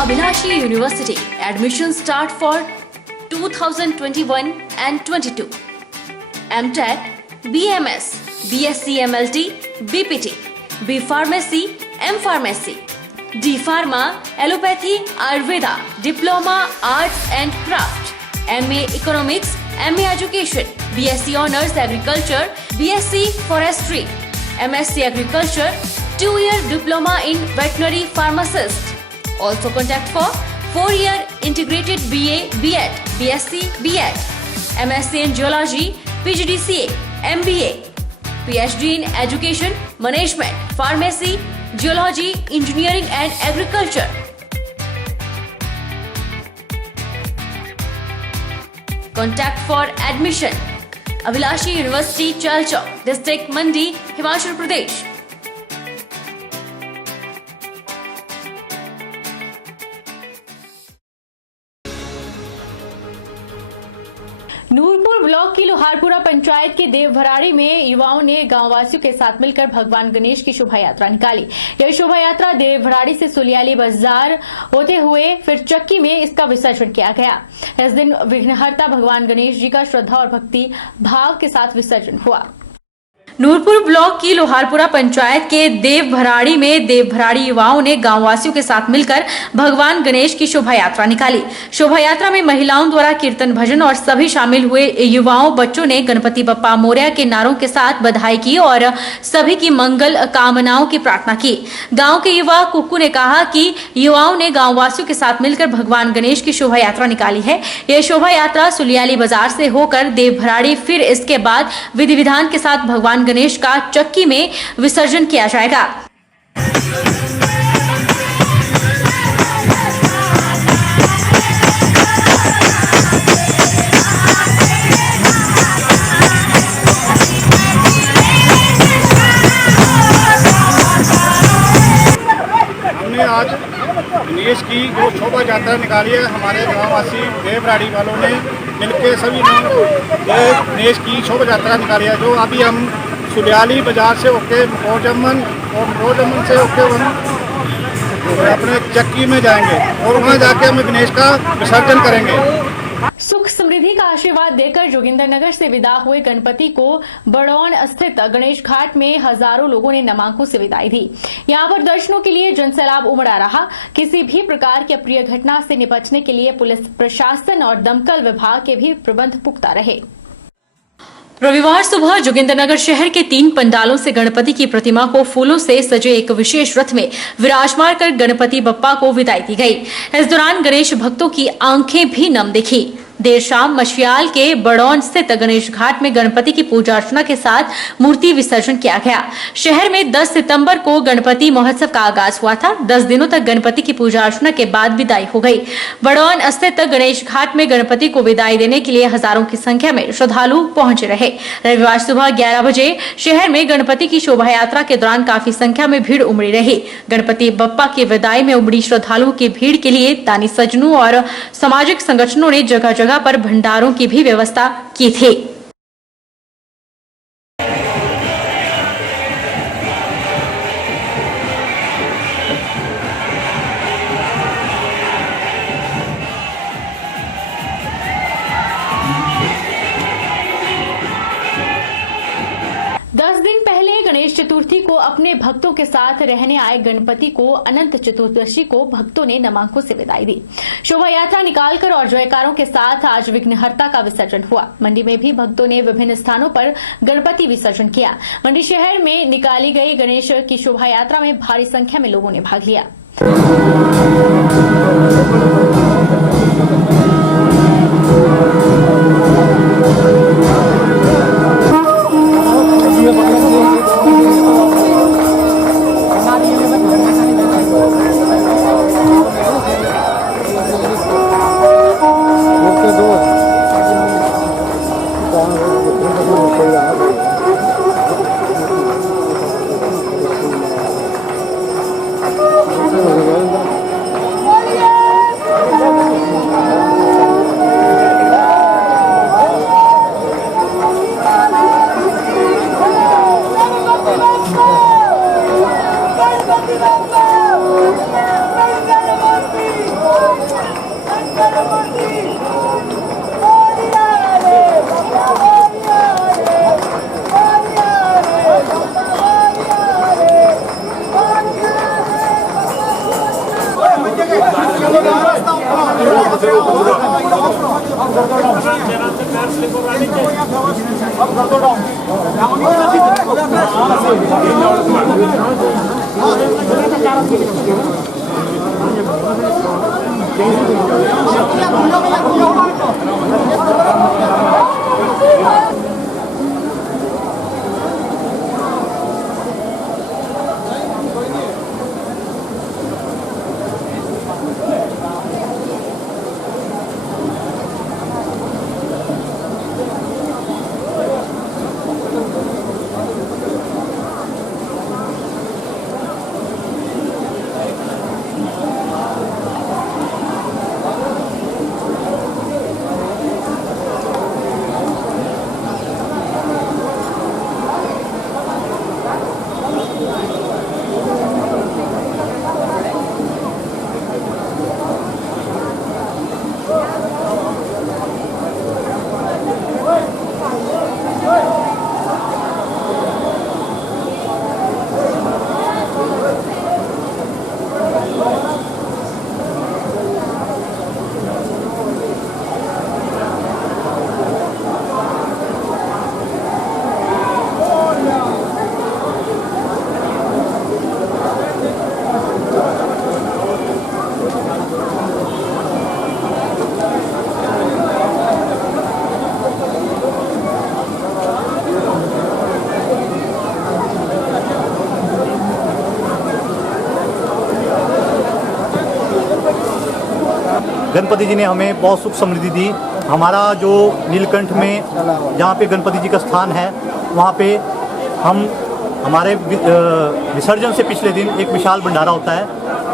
Abhilashi University. Admissions start for 2021 and 22. MTech, BMS, BSc MLT, BPT, B Pharmacy, M Pharmacy, D Pharma, Allopathy, Ayurveda, Diploma, Arts and Craft, MA Economics, MA Education, BSc Honours Agriculture, BSc Forestry, MSc Agriculture, 2-year Diploma in Veterinary Pharmacist. Also contact for 4-year Integrated BA, BEd, BSc, BEd, MSc in Geology, PGDCA, MBA, PhD in Education, Management, Pharmacy, Geology, Engineering and Agriculture. Contact for admission. Abhilashi University, Chalchok, District Mandi, Himachal Pradesh. Nurpur block की लोहारपुरा पंचायत के देवभराड़ी में युवाओं ने गांववासियों के साथ मिलकर भगवान गणेश की शोभा यात्रा निकाली। यह शोभा यात्रा देवभराड़ी से सुलियाली बाजार होते हुए फिर चक्की में इसका विसर्जन किया गया। इस दिन विघ्नहर्ता भगवान गणेश जी का श्रद्धा और भक्ति भाव के साथ विसर्जन हुआ। नूरपुर ब्लॉक की लोहारपुरा पंचायत के देवभराड़ी में देवभराड़ी युवाओं ने गांववासियों के साथ मिलकर भगवान गणेश की शोभा यात्रा निकाली। शोभा यात्रा में महिलाओं द्वारा कीर्तन भजन और सभी शामिल हुए युवाओं बच्चों ने गणपति बप्पा मोरया के नारों के साथ बधाई की और सभी की मंगल कामनाओं की प्रार्थना की। गाँव के युवा कुक्कू ने कहा कि युवाओं ने गाँववासियों के साथ मिलकर भगवान गणेश की शोभा यात्रा निकाली है। यह शोभा यात्रा सुलियाली बाजार से होकर देवभराड़ी, फिर इसके बाद विधि विधान के साथ भगवान गणेश का चक्की में विसर्जन किया जाएगा। हमने आज गणेश की जो शोभा यात्रा निकाली है, हमारे गांववासी देवभराड़ी वालों ने मिलकर सभी गणेश की शोभा यात्रा निकाली है। जो अभी हम सुलियाली बाजार से होके मोजमन और मोजमन से होके हम अपने चक्की में जाएंगे और वहाँ जाके हम गणेश का विसर्जन करेंगे। सुख समृद्धि का आशीर्वाद देकर जोगिंदरनगर से विदा हुए गणपति को बड़ौन स्थित गणेश घाट में हजारों लोगों ने नमांकों से विदाई दी। यहां पर दर्शनों के लिए जनसैलाब उमड़ा रहा। किसी भी प्रकार की अप्रिय घटना से निपटने के लिए पुलिस प्रशासन और दमकल विभाग के भी प्रबंध पुख्ता रहे। रविवार सुबह जोगिंदरनगर शहर के 3 पंडालों से गणपति की प्रतिमा को फूलों से सजे एक विशेष रथ में विराजमान कर गणपति बप्पा को विदाई दी गई। इस दौरान गणेश भक्तों की आंखें भी नम दिखी। देर शाम मछियाल के बड़ौन स्थित गणेश घाट में गणपति की पूजा अर्चना के साथ मूर्ति विसर्जन किया गया। शहर में 10 सितंबर को गणपति महोत्सव का आगाज हुआ था। 10 दिनों तक गणपति की पूजा अर्चना के बाद विदाई हो गई। बड़ौन स्थित गणेश घाट में गणपति को विदाई देने के लिए हजारों की संख्या में श्रद्धालु पहुंचे रहे। रविवार सुबह 11 बजे शहर में गणपति की शोभा यात्रा के दौरान काफी संख्या में भीड़ उमड़ी रही। गणपति बप्पा की विदाई में उमड़ी श्रद्धालुओं की भीड़ के लिए दानी सज्जनों और सामाजिक संगठनों ने जगह जगह पर भंडारों की भी व्यवस्था की थी। 10 दिन पहले गणेश चतुर्थी को अपने भक्तों के साथ रहने आए गणपति को अनंत चतुर्दशी को भक्तों ने नमांकों से विदाई दी। शोभा यात्रा निकालकर और जयकारों के साथ आज विघ्नहर्ता का विसर्जन हुआ। मंडी में भी भक्तों ने विभिन्न स्थानों पर गणपति विसर्जन किया। मंडी शहर में निकाली गई गणेश की शोभा यात्रा में भारी संख्या में लोगों ने भाग लिया। गणपति जी ने हमें बहुत सुख समृद्धि दी। हमारा जो नीलकंठ में जहाँ पे गणपति जी का स्थान है वहाँ पे हमारे विसर्जन से पिछले दिन एक विशाल भंडारा होता है,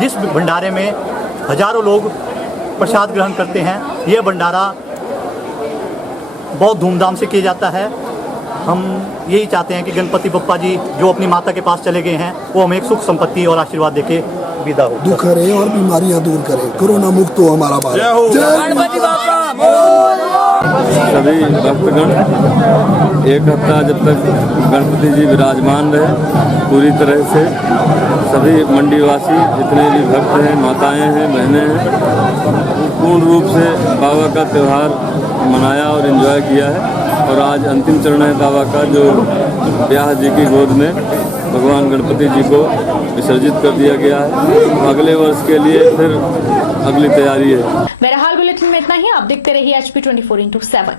जिस भंडारे में हजारों लोग प्रसाद ग्रहण करते हैं। यह भंडारा बहुत धूमधाम से किया जाता है। हम यही चाहते हैं कि गणपति बप्पा जी जो अपनी माता के पास चले गए हैं वो हमें एक सुख संपत्ति और आशीर्वाद देके विदा हो, दुख हरे और बीमारियां दूर करे, कोरोना मुक्त हो हमारा भारत। गणपति बाप्पा सभी भक्तगण एक हफ्ता जब तक गणपति जी विराजमान रहे पूरी तरह से सभी मंडीवासी जितने भी भक्त हैं, माताएं हैं, बहनें हैं, पूर्ण रूप से बाबा का त्यौहार मनाया और एंजॉय किया है। और आज अंतिम चरण है बाबा का, जो ब्याह जी की गोद में भगवान गणपति जी को विसर्जित कर दिया गया है। अगले वर्ष के लिए फिर अगली तैयारी है। बहरहाल बुलेटिन में इतना ही। आप देखते रहिए HP 24/7।